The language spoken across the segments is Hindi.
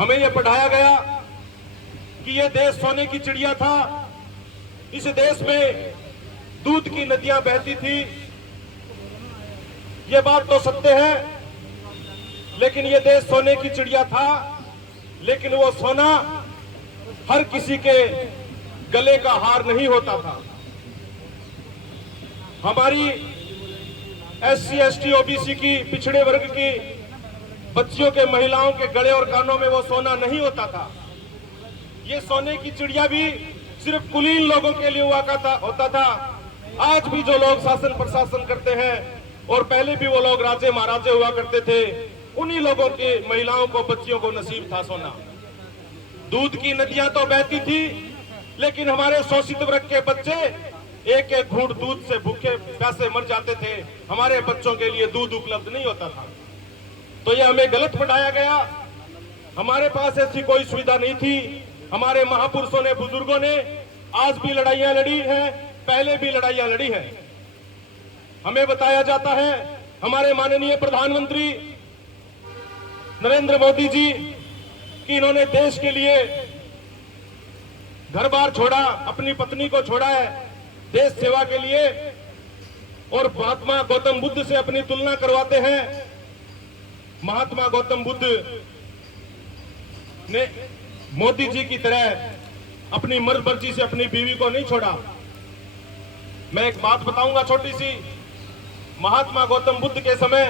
हमें यह पढ़ाया गया कि यह देश सोने की चिड़िया था। इस देश में दूध की नदियां बहती थी। यह बात तो सत्य है, लेकिन यह देश सोने की चिड़िया था, लेकिन वो सोना हर किसी के गले का हार नहीं होता था। हमारी SC ST OBC की पिछड़े वर्ग की बच्चियों के, महिलाओं के गले और कानों में वो सोना नहीं होता था। ये सोने की चिड़िया भी सिर्फ कुलीन लोगों के लिए होता था। आज भी जो लोग शासन प्रशासन करते हैं और पहले भी वो लोग राजे महाराजे हुआ करते थे, उन्हीं लोगों की महिलाओं को, बच्चियों को नसीब था सोना। दूध की नदियां तो बहती थी, लेकिन हमारे शोषित वर्ग के बच्चे एक एक घूंट दूध से भूखे प्यासे मर जाते थे। हमारे बच्चों के लिए दूध उपलब्ध नहीं होता था। तो यह हमें गलत पढ़ाया गया। हमारे पास ऐसी कोई सुविधा नहीं थी। हमारे महापुरुषों ने, बुजुर्गों ने आज भी लड़ाइयां लड़ी हैं, पहले भी लड़ाइयां लड़ी हैं। हमें बताया जाता है, हमारे माननीय प्रधानमंत्री नरेंद्र मोदी जी, कि इन्होंने देश के लिए घर बार छोड़ा, अपनी पत्नी को छोड़ा है देश सेवा के लिए, और महात्मा गौतम बुद्ध से अपनी तुलना करवाते हैं। महात्मा गौतम बुद्ध ने मोदी जी की तरह अपनी मर्जी से अपनी बीवी को नहीं छोड़ा। मैं एक बात बताऊंगा छोटी सी। महात्मा गौतम बुद्ध के समय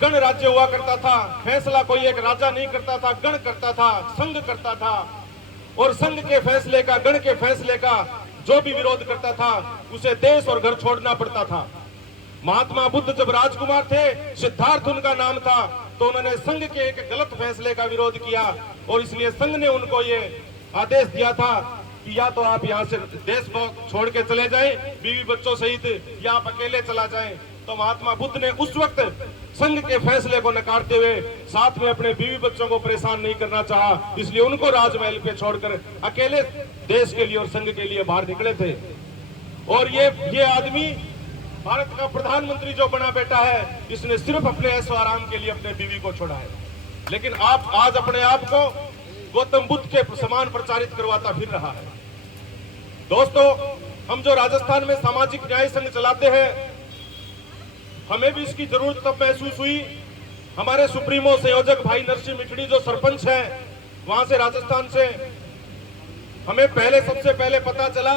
गण राज्य हुआ करता था। फैसला कोई एक राजा नहीं करता था, गण करता था, संघ करता था। और संघ के फैसले का, गण के फैसले का जो भी विरोध करता था, उसे देश और घर छोड़ना पड़ता था। महात्मा बुद्ध जब राजकुमार थे, सिद्धार्थ उनका नाम था, तो उन्होंने संघ के एक गलत फैसले का विरोध किया, और इसलिए संघ ने उनको ये आदेश दिया था कि या तो आप यहाँ से देश को छोड़ के चले जाएं, बीवी बच्चों सहित, या आप अकेले चला जाएं। तो महात्मा बुद्ध ने उस वक्त संघ के फैसले को नकारते हुए साथ में अपने बीवी बच्चों को परेशान नहीं करना चाहा, इसलिए उनको राजमहल पे छोड़कर अकेले देश के लिए और संघ के लिए बाहर निकले थे। और ये आदमी भारत का प्रधानमंत्री जो बना बैठा है, इसने सिर्फ अपने ऐशो आराम के लिए अपने बीवी को छोड़ा है। लेकिन आप आज अपने आप को गौतम बुद्ध के समान प्रचारित करवाता फिर रहा है। दोस्तों, हम जो राजस्थान में सामाजिक न्याय संघ चलाते हैं, हमें भी इसकी जरूरत तब महसूस हुई। हमारे सुप्रीमो संयोजक भाई नरसिंह मिठड़ी जो सरपंच हैं वहां से, राजस्थान से, हमें सबसे पहले पता चला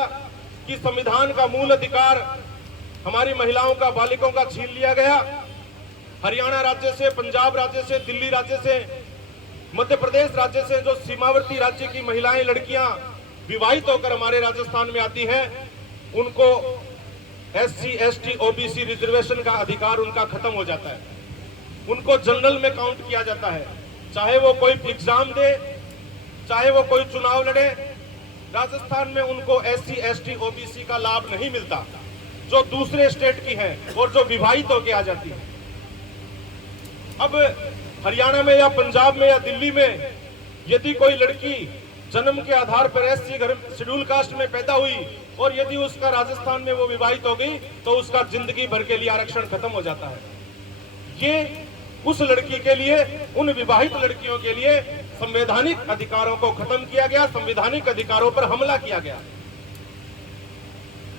कि संविधान का मूल अधिकार हमारी महिलाओं का, बालिकाओं का छीन लिया गया। हरियाणा राज्य से, पंजाब राज्य से, दिल्ली राज्य से, मध्य प्रदेश राज्य से जो सीमावर्ती राज्य की महिलाएं, लड़कियां विवाहित होकर हमारे राजस्थान में आती हैं, उनको SC ST OBC रिजर्वेशन का अधिकार उनका खत्म हो जाता है। उनको जनरल में काउंट किया जाता है। चाहे वो कोई एग्जाम दे, चाहे वो कोई चुनाव लड़े, राजस्थान में उनको SC ST OBC का लाभ नहीं मिलता, जो दूसरे स्टेट की है और जो विवाहित होके आ जाती है। अब हरियाणा में या पंजाब में या दिल्ली में यदि कोई लड़की जन्म के आधार पर SC शेड्यूल कास्ट में पैदा हुई और यदि उसका राजस्थान में वो विवाहित हो गई, तो उसका जिंदगी भर के लिए आरक्षण खत्म हो जाता है। ये उस लड़की के लिए, उन विवाहित लड़कियों के लिए संवैधानिक अधिकारों को खत्म किया गया, संवैधानिक अधिकारों पर हमला किया गया।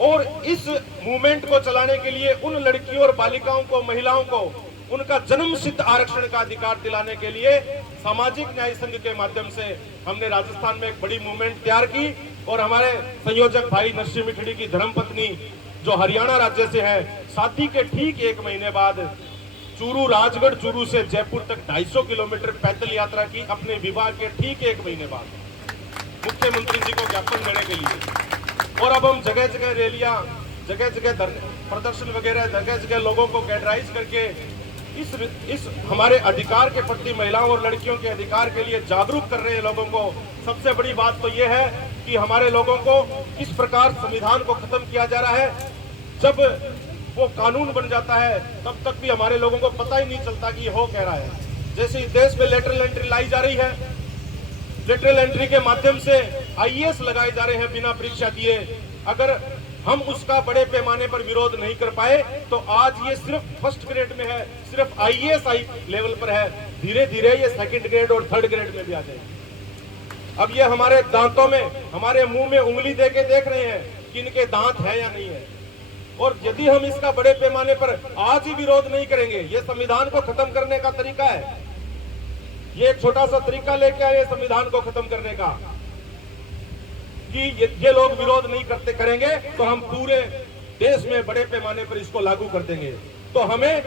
और इस मूवमेंट को चलाने के लिए उन लड़कियों और बालिकाओं को, महिलाओं को उनका जन्म सिद्ध आरक्षण का अधिकार दिलाने के लिए सामाजिक न्याय संघ के माध्यम से हमने राजस्थान में एक बड़ी मूवमेंट तैयार की। और हमारे संयोजक भाई नरसिंह मिठड़ी की धर्मपत्नी जो हरियाणा राज्य से है, शादी के ठीक 1 महीने बाद चूरू, राजगढ़ चूरू से जयपुर तक 250 किलोमीटर पैदल यात्रा की, अपने विवाह के ठीक 1 महीने बाद मुख्यमंत्री जी को ज्ञापन देने के लिए। और अब हम जगह जगह रैलियां, जगह जगह प्रदर्शन वगैरह, जगह जगह लोगों को कैडराइज करके इस हमारे अधिकार के प्रति, महिलाओं और लड़कियों के अधिकार के लिए जागरूक कर रहे हैं लोगों को। सबसे बड़ी बात तो यह है कि हमारे लोगों को इस प्रकार संविधान को खत्म किया जा रहा है। जब वो कानून बन जाता है तब तक भी हमारे लोगों को पता ही नहीं चलता कि ये हो कह रहा है। जैसे इस देश में लेटरल एंट्री लाई जा रही है, लेटरल एंट्री के माध्यम से IAS लगाए जा रहे हैं बिना परीक्षा दिए। अगर हम उसका बड़े पैमाने पर विरोध नहीं कर पाए, तो आज ये सिर्फ फर्स्ट ग्रेड में है, सिर्फ IAS लेवल पर है, धीरे धीरे ये सेकंड ग्रेड और थर्ड ग्रेड में भी आ जाएगी। अब ये हमारे दांतों में, हमारे मुंह में उंगली देके देख रहे हैं कि इनके दांत है या नहीं है। और यदि हम इसका बड़े पैमाने पर आज ही विरोध नहीं करेंगे, ये संविधान को खत्म करने का तरीका है, ये एक छोटा सा तरीका लेके आए संविधान को खत्म करने का, कि ये लोग विरोध नहीं करते करेंगे तो हम पूरे देश में बड़े पैमाने पर इसको लागू कर देंगे। तो हमें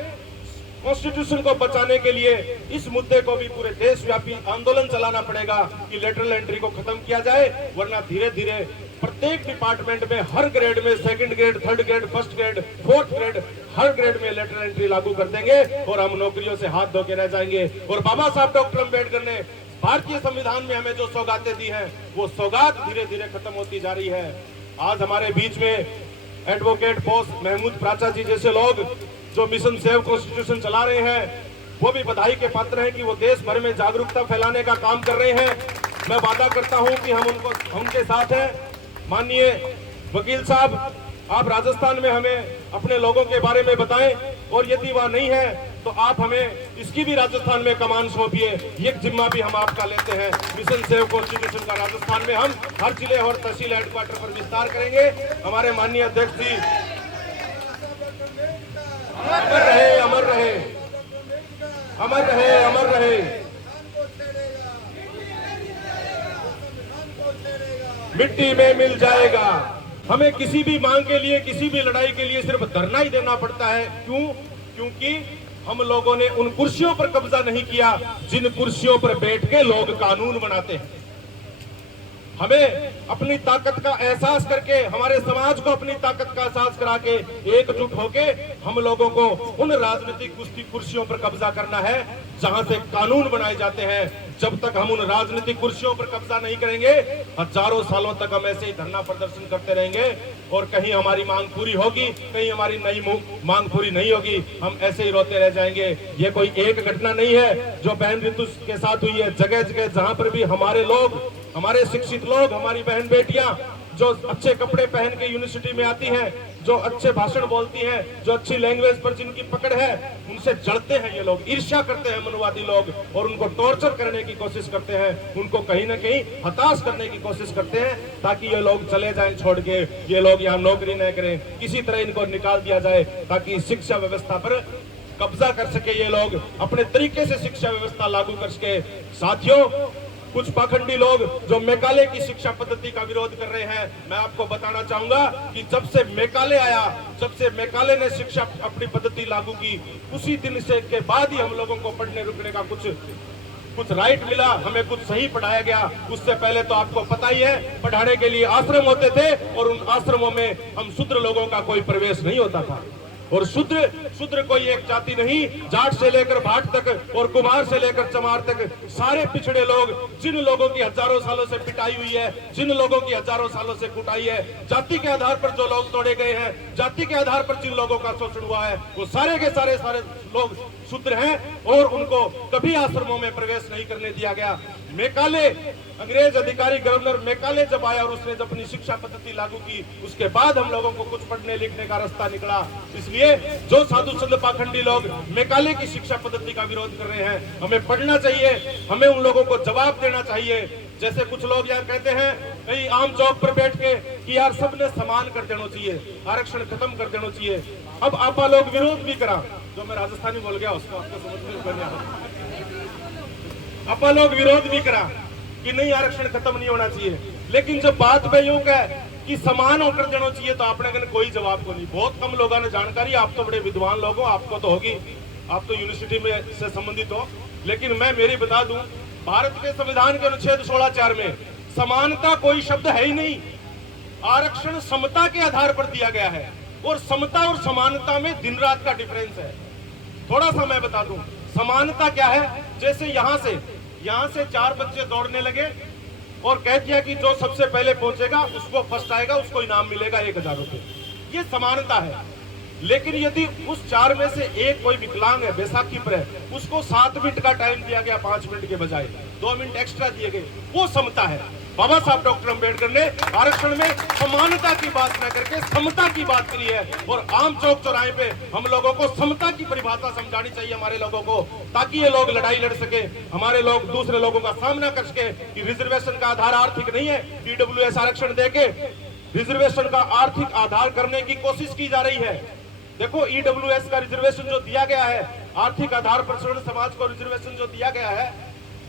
कॉन्स्टिट्यूशन को बचाने के लिए इस मुद्दे को भी पूरे देशव्यापी आंदोलन चलाना पड़ेगा कि लेटरल एंट्री को खत्म किया जाए, वरना धीरे धीरे प्रत्येक डिपार्टमेंट में, हर ग्रेड में, second grade, third grade, first grade, fourth grade, हर ग्रेड में लेटरल एंट्री लागू कर देंगे और हम नौकरियों से हाथ धो के रह जाएंगे। और बाबा साहब डॉक्टर अम्बेडकर ने भारतीय संविधान में हमें जो सौगातें दी हैं, वो सौगात धीरे धीरे खत्म होती जा रही है। आज हमारे बीच में एडवोकेट बोस महमूद प्राचा जी जैसे लोग जो मिशन सेव कॉन्स्टिट्यूशन चला रहे हैं, वो भी बधाई के पात्र हैं कि वो देश भर में जागरूकता फैलाने का काम कर रहे हैं। मैं वादा करता हूं कि हम उनके साथ हैं। माननीय वकील साहब, आप राजस्थान में हमें अपने लोगों के बारे में बताएं, और यदि वह नहीं है तो आप हमें इसकी भी राजस्थान में कमान सौंपिए। ये जिम्मा भी हम आपका लेते हैं। मिशन सेव कॉन्स्टिट्यूशन का राजस्थान में हम हर जिले और तहसील हेडक्वार्टर पर विस्तार करेंगे। हमारे माननीय अध्यक्ष जी अमर रहे, अमर रहे, अमर रहे, अमर रहे। मिट्टी में मिल जाएगा। हमें किसी भी मांग के लिए, किसी भी लड़ाई के लिए सिर्फ धरना ही देना पड़ता है। क्यों? क्योंकि हम लोगों ने उन कुर्सियों पर कब्जा नहीं किया जिन कुर्सियों पर बैठ के लोग कानून बनाते हैं। हमें अपनी ताकत का एहसास करके, हमारे समाज को अपनी ताकत का एहसास करा के, एकजुट होके हम लोगों को उन राजनीतिक कुर्सियों पर कब्जा करना है जहां से कानून बनाए जाते हैं। जब तक हम उन राजनीतिक कुर्सियों पर कब्जा नहीं करेंगे, हजारों सालों तक हम ऐसे ही धरना प्रदर्शन करते रहेंगे, और कहीं हमारी मांग पूरी होगी, कहीं हमारी नई मांग पूरी नहीं होगी, हम ऐसे ही रोते रह जाएंगे। ये कोई एक घटना नहीं है जो बहन रितु के साथ हुई है। जगह जगह जहां पर भी हमारे लोग, हमारे शिक्षित लोग, हमारी बहन बेटियां जो अच्छे कपड़े पहन के यूनिवर्सिटी में आती हैं, जो अच्छे भाषण बोलती हैं, जो अच्छी लैंग्वेज पर जिनकी पकड़ है, उनसे जलते हैं ये लोग, ईर्ष्या करते हैं मनोवादी लोग, और उनको टॉर्चर करने की कोशिश करते हैं, उनको कहीं ना कहीं हताश करने की कोशिश करते हैं, ताकि ये लोग चले जाएं छोड़ के, ये लोग यहाँ नौकरी न करें, किसी तरह इनको निकाल दिया जाए ताकि शिक्षा व्यवस्था पर कब्जा कर सके ये लोग, अपने तरीके से शिक्षा व्यवस्था लागू कर सके। साथियों, कुछ पाखंडी लोग जो मैकाले की शिक्षा पद्धति का विरोध कर रहे हैं, मैं आपको बताना चाहूंगा कि जब से मैकाले आया, जब से मैकाले ने शिक्षा अपनी पद्धति लागू की, उसी दिन से के बाद ही हम लोगों को पढ़ने रुकने का कुछ राइट मिला, हमें कुछ सही पढ़ाया गया। उससे पहले तो आपको पता ही है, पढ़ाने के लिए आश्रम होते थे, और उन आश्रमों में हम शूद्र लोगों का कोई प्रवेश नहीं होता था। और शूद्र कोई एक जाति नहीं, जाट से लेकर भाट तक और कुमार से लेकर चमार तक सारे पिछड़े लोग, जिन लोगों की हजारों सालों से पिटाई हुई है, जिन लोगों की हजारों सालों से कुटाई है, जाति के आधार पर जो लोग तोड़े गए हैं, जाति के आधार पर जिन लोगों का शोषण हुआ है, वो सारे के सारे लोग शूद्र हैं, और उनको कभी आश्रमों में प्रवेश नहीं करने दिया गया। मैकाले, अंग्रेज अधिकारी गवर्नर मैकाले जब आया और उसने जब अपनी शिक्षा पद्धति लागू की, उसके बाद हम लोगों को कुछ पढ़ने लिखने का रास्ता निकला। इसलिए जो साधु संत पाखंडी लोग मैकाले की शिक्षा पद्धति का विरोध कर रहे हैं, हमें पढ़ना चाहिए, हमें उन लोगों को जवाब देना चाहिए। जैसे कुछ लोग यार कहते हैं कहीं आम चौक पर बैठ के कि यार सबने समान कर देना चाहिए, आरक्षण खत्म कर देना चाहिए। अब आप लोग विरोध भी करा, जो मैं राजस्थानी बोल गया उसको आपको समझ में नहीं आया। आप लोग विरोध भी करा कि नहीं आरक्षण खत्म नहीं होना चाहिए, लेकिन जब बात पे यूं है कि समान होकर देना चाहिए, तो आपने कहना कोई जवाब को नहीं। बहुत कम लोगों ने जानकारी, आप तो बड़े विद्वान लोग हो, आपको तो होगी, आप तो यूनिवर्सिटी में से संबंधित हो, लेकिन मैं मेरी बता दूं, भारत के संविधान के अनुच्छेद 16(4) में समानता कोई शब्द है ही नहीं। आरक्षण समता के आधार पर दिया गया है, और समता और समानता में दिन रात का डिफरेंस है। थोड़ा सा मैं बता दूं, समानता क्या है, जैसे यहाँ से 4 बच्चे दौड़ने लगे और कह दिया कि जो सबसे पहले पहुंचेगा उसको फर्स्ट आएगा, उसको इनाम मिलेगा 1000 रुपए, ये समानता है। लेकिन यदि उस 4 में से एक कोई विकलांग है, बैसाखी पर है, उसको 7 मिनट का टाइम दिया गया, 5 मिनट के बजाय 2 मिनट एक्स्ट्रा दिए गए, वो समता है। बाबा साहब डॉक्टर अंबेडकर ने आरक्षण में समानता की बात न करके समता की बात करी है। और आम चौक चौराहे पे हम लोगों को समता की परिभाषा समझानी चाहिए हमारे लोगों को, ताकि ये लोग लड़ाई लड़ सके, हमारे लोग दूसरे लोगों का सामना कर सके कि रिजर्वेशन का आधार आर्थिक नहीं है। ईडब्ल्यूएस आरक्षण देके रिजर्वेशन का आर्थिक आधार करने की कोशिश की जा रही है। देखो, ईडब्ल्यूएस का रिजर्वेशन जो दिया गया है, आर्थिक आधार पर सवर्ण समाज को रिजर्वेशन जो दिया गया है,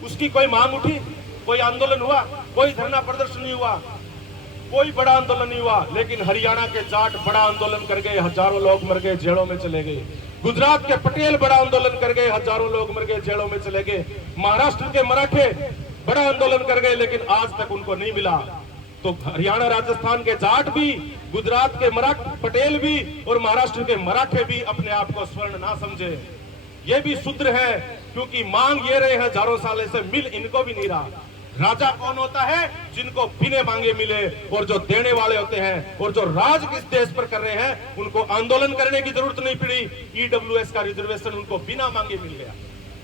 उसकी कोई मांग उठी, कोई आंदोलन हुआ, कोई धरना प्रदर्शन नहीं हुआ, कोई बड़ा आंदोलन नहीं हुआ। लेकिन हरियाणा के जाट बड़ा आंदोलन कर गए, हजारों लोग मर गए, जेलों में चले गए। गुजरात के पटेल बड़ा आंदोलन कर गए, हजारों लोग मर गए, जेलों में चले गए। महाराष्ट्र के मराठे बड़ा आंदोलन कर गए, लेकिन आज तक उनको नहीं मिला। तो हरियाणा राजस्थान के जाट भी, गुजरात के मराठा पटेल भी और महाराष्ट्र के मराठे भी अपने आप को स्वर्ण ना समझे, ये भी शूद्र है, क्योंकि मांग ये रहे हजारों साल से, मिल इनको भी नहीं रहा। राजा कौन होता है? जिनको बिना मांगे मिले, और जो देने वाले होते हैं और जो राज किस देश पर कर रहे हैं, उनको आंदोलन करने की जरूरत नहीं पड़ी। ईडब्ल्यूएस का रिजर्वेशन उनको बिना मांगे मिल गया,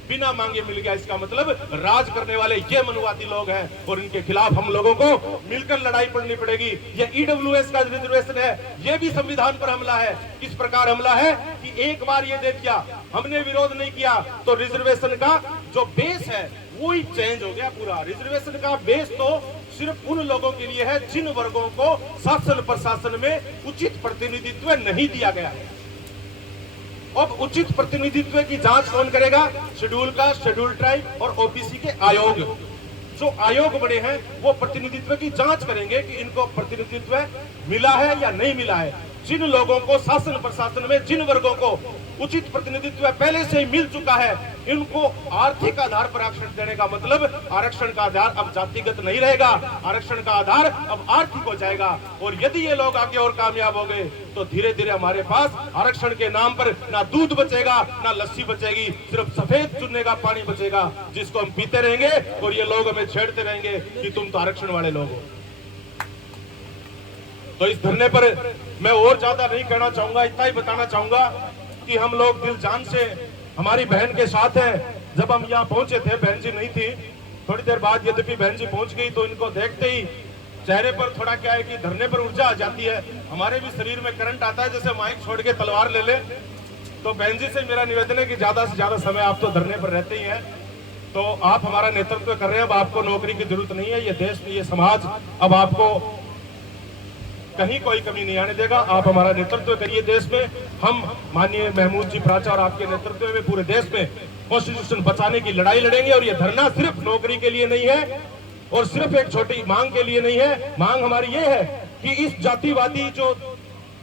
बिना मांगे मिल गया। इसका मतलब राज करने वाले ये मनुवादी लोग हैं और इनके खिलाफ हम लोगों को मिलकर लड़ाई लड़नी पड़ेगी। ये ईडब्ल्यूएस का रिजर्वेशन है, ये भी संविधान पर हमला है। किस प्रकार हमला है कि एक बार ये देख लिया, हमने विरोध नहीं किया, तो रिजर्वेशन का जो बेस है वो ही चेंज हो गया पूरा। रिजर्वेशन का बेस तो सिर्फ उन लोगों के लिए है जिन वर्गों को शासन प्रशासन में उचित प्रतिनिधित्व नहीं दिया गया है। अब उचित प्रतिनिधित्व की जांच कौन करेगा? शेड्यूल कास्ट, शेड्यूल ट्राइब और ओबीसी के आयोग, जो आयोग बने हैं वो प्रतिनिधित्व की जांच करेंगे कि इनको प्रतिनिधित्व मिला है या नहीं मिला है। जिन लोगों को शासन प्रशासन में, जिन वर्गों को उचित प्रतिनिधित्व पहले से ही मिल चुका है, इनको आर्थिक आधार पर आरक्षण देने का मतलब आरक्षण का आधार अब जातिगत नहीं रहेगा, आरक्षण का आधार अब आर्थिक हो जाएगा। और यदि ये लोग आगे और कामयाब हो गए तो धीरे धीरे हमारे पास आरक्षण के नाम पर ना दूध बचेगा, ना लस्सी बचेगी, सिर्फ सफेद चुनने का पानी बचेगा, जिसको हम पीते रहेंगे और ये लोग हमें छेड़ते रहेंगे कि तुम तो आरक्षण वाले लोग हो। तो इस धरने पर मैं और ज्यादा नहीं कहना चाहूंगा, इतना ही बताना चाहूंगा कि हम लोग दिल जान से हमारी बहन के साथ हैं। जब हम यहाँ पहुंचे थे, बहन जी नहीं थी, थोड़ी देर बाद यद्यपि बहन जी पहुंच गई, तो इनको देखते ही चेहरे पर थोड़ा क्या है कि धरने पर ऊर्जा आ जाती है। हमारे भी शरीर में करंट आता है, जैसे माइक छोड़ के तलवार ले ले। तो बहन जी से मेरा निवेदन है कि ज्यादा से ज्यादा समय आप तो धरने पर रहते ही हैं, तो आप हमारा नेतृत्व कर रहे हैं। अब आपको नौकरी की जरूरत नहीं है, ये देश, ये समाज अब आपको कहीं कोई कमी नहीं आने देगा। आप हमारा नेतृत्व करिए देश में। हम माननीय महमूद जी प्राचार्य आपके नेतृत्व में पूरे देश में कॉन्स्टिट्यूशन बचाने की लड़ाई लड़ेंगे। और ये धरना सिर्फ नौकरी के लिए नहीं है और सिर्फ एक छोटी मांग के लिए नहीं है। मांग हमारी ये है कि इस जातिवादी जो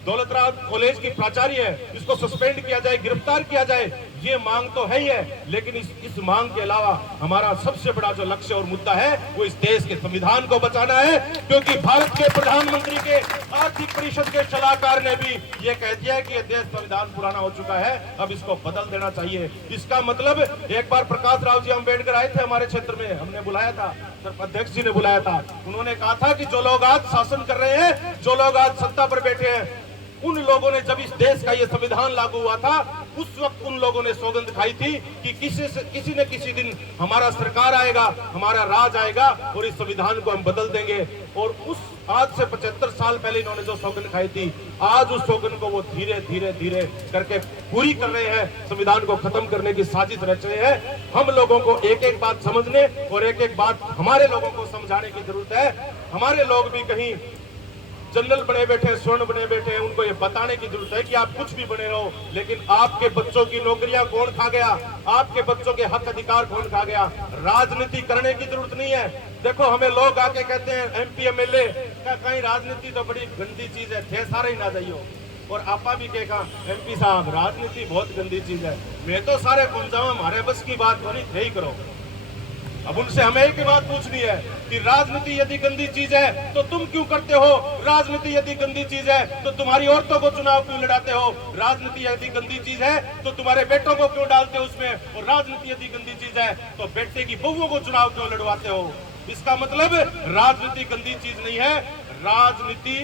दौलतराज कॉलेज की प्राचार्य है, इसको सस्पेंड किया जाए, गिरफ्तार किया जाए। ये मांग तो है ही है, लेकिन इस मांग के अलावा हमारा सबसे बड़ा जो लक्ष्य और मुद्दा है वो इस देश के संविधान को बचाना है। क्योंकि भारत के प्रधानमंत्री के आर्थिक परिषद के सलाहकार ने भी ये कह दिया है कि ये देश संविधान पुराना हो चुका है, अब इसको बदल देना चाहिए। इसका मतलब एक बार प्रकाश राव जी अम्बेडकर आए थे हमारे क्षेत्र में, हमने बुलाया था, सिर्फ अध्यक्ष जी ने बुलाया था। उन्होंने कहा था कि जो लोग आज शासन कर रहे हैं, जो लोग आज सत्ता पर बैठे हैं, उन लोगों ने जब इस देश का ये संविधान लागू हुआ था, उस वक्त उन लोगों ने सौगंध खाई थी कि किसी न किसी दिन हमारा सरकार आएगा, हमारा राज आएगा और इस संविधान को हम बदल देंगे। और उस आज से 75 साल पहले इन्होंने जो सौगंध खाई थी, आज उस सौगंध को वो धीरे धीरे धीरे करके पूरी कर रहे हैं, संविधान को खत्म करने की साजिश रच रहे हैं। हम लोगों को एक एक बात समझने और एक एक बात हमारे लोगों को समझाने की जरूरत है। हमारे लोग भी कहीं जनरल बने बैठे, स्वर्ण बने बैठे हैं, उनको ये बताने की जरूरत है कि आप कुछ भी बने रहो, लेकिन आपके बच्चों की नौकरियां कौन खा गया, आपके बच्चों के हक अधिकार कौन खा गया। राजनीति करने की जरूरत नहीं है। देखो, हमें लोग आके कहते हैं एमपी एमएलए का कहीं राजनीति तो बड़ी गंदी चीज है, थे सारे ही ना जाइयो। और आपा भी कहा एमपी साहब राजनीति बहुत गंदी चीज है, मैं तो सारे घूम जाऊं, हमारे बस की बात तो नहीं, यही करो। अब उनसे हमें एक ही बात पूछनी है कि राजनीति यदि गंदी चीज है तो तुम क्यों करते हो? राजनीति यदि गंदी चीज है तो तुम्हारी औरतों को चुनाव क्यों लड़ाते हो? राजनीति यदि गंदी चीज है तो तुम्हारे बेटों को क्यों डालते हो उसमें? और राजनीति यदि गंदी चीज है तो बेटे की बहुओं को चुनाव क्यों लड़वाते हो? इसका मतलब राजनीति गंदी चीज नहीं है। राजनीति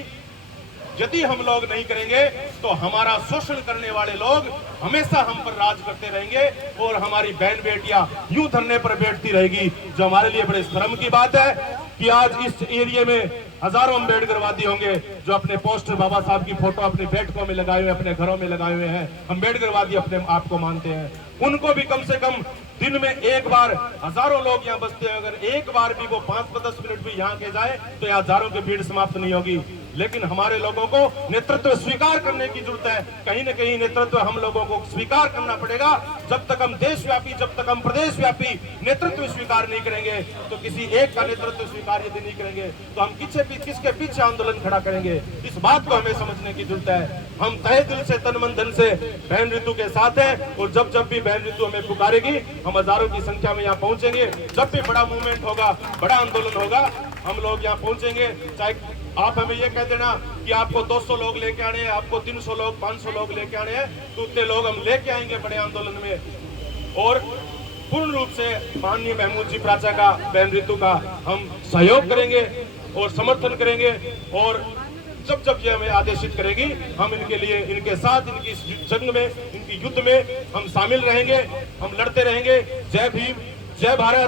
यदि हम लोग नहीं करेंगे तो हमारा शोषण करने वाले लोग हमेशा हम पर राज करते रहेंगे और हमारी बहन बेटियां यूं धरने पर बैठती रहेगी। जो हमारे लिए बड़े शर्म की बात है कि आज इस एरिया में हजारों अम्बेडकरवादी होंगे जो अपने पोस्टर बाबा साहब की फोटो अपनी बैठकों में लगाए हुए, अपने घरों में लगाए हुए हैं। अम्बेडकरवादी अपने आप को मानते हैं। उनको भी कम से कम दिन में एक बार, हजारों लोग यहाँ बसते हैं, अगर एक बार भी वो 5-10 मिनट भी यहाँ के जाए तो यहाँ हजारों की भीड़ समाप्त नहीं होगी। लेकिन हमारे लोगों को नेतृत्व स्वीकार करने की जरूरत है। कहीं न कहीं नेतृत्व हम लोगों को स्वीकार करना पड़ेगा। जब तक हम देशव्यापी, जब तक हम प्रदेशव्यापी नेतृत्व स्वीकार नहीं करेंगे, तो किसी एक का नेतृत्व स्वीकार यदि नहीं करेंगे तो हम किसके पीछे आंदोलन खड़ा करेंगे। इस बात को हमें समझने की जरूरत है। हम तहे दिल से, तन मन धन से बहन ऋतु के साथ हैं और जब भी बहन ऋतु हमें पुकारेगी हम हजारों की संख्या में यहाँ पहुंचेंगे। जब भी बड़ा मूवमेंट होगा, बड़ा आंदोलन होगा, हम लोग यहाँ पहुंचेंगे। चाहे आप हमें ये कह देना कि आपको 200 लोग लेके आने हैं, आपको 300 लोग, 500 लोग लेके आने हैं, तो उतने लोग हम लेके आएंगे बड़े आंदोलन में। और पूर्ण रूप से माननीय महमूद जी प्राचा का, बहन ऋतु का हम सहयोग करेंगे और समर्थन करेंगे। और जब ये हमें आदेशित करेगी हम इनके लिए, इनके साथ, इनकी इस जंग में, इनकी युद्ध में हम शामिल रहेंगे, हम लड़ते रहेंगे। जय भीम, जय भारत।